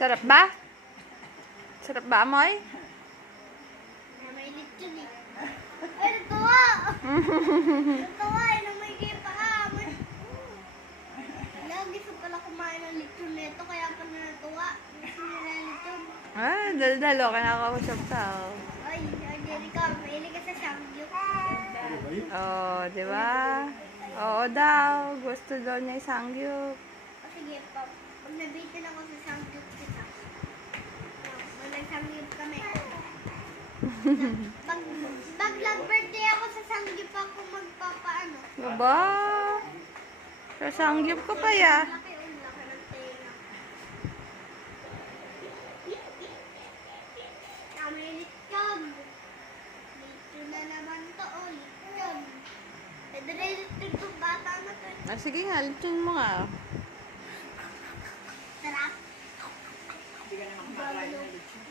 Sarap ba? Sarap ba, Amoy? May lechon eh. Ay, natawa! Natawa eh, namoy kayo pa. Lagi sa pala kumain ng lechon nito, kaya pa na natuwa. Gusto nila ng lechon. Ah, dal-dalo. Kinakausap ka. Oh. Ay, Angelica, mahilig ka sa samgyup. Oh, di ba? Oo daw. Gusto daw niya isangyup. O sige, pag nabitin ako sa samgyup kita. Pag nag-samgyup kami. Pag birthday ako sa samgyup ako magpapaano. Aba? Sasangyup ka pa ya. Laki o laki ng tenga. May lechon. Lechon na naman to, oh, lechon. Pwede rin lechon kung bata na to. Ah, sige nga, lechon mo nga. Sarap. Hindi ka naman kumakain ng lechon.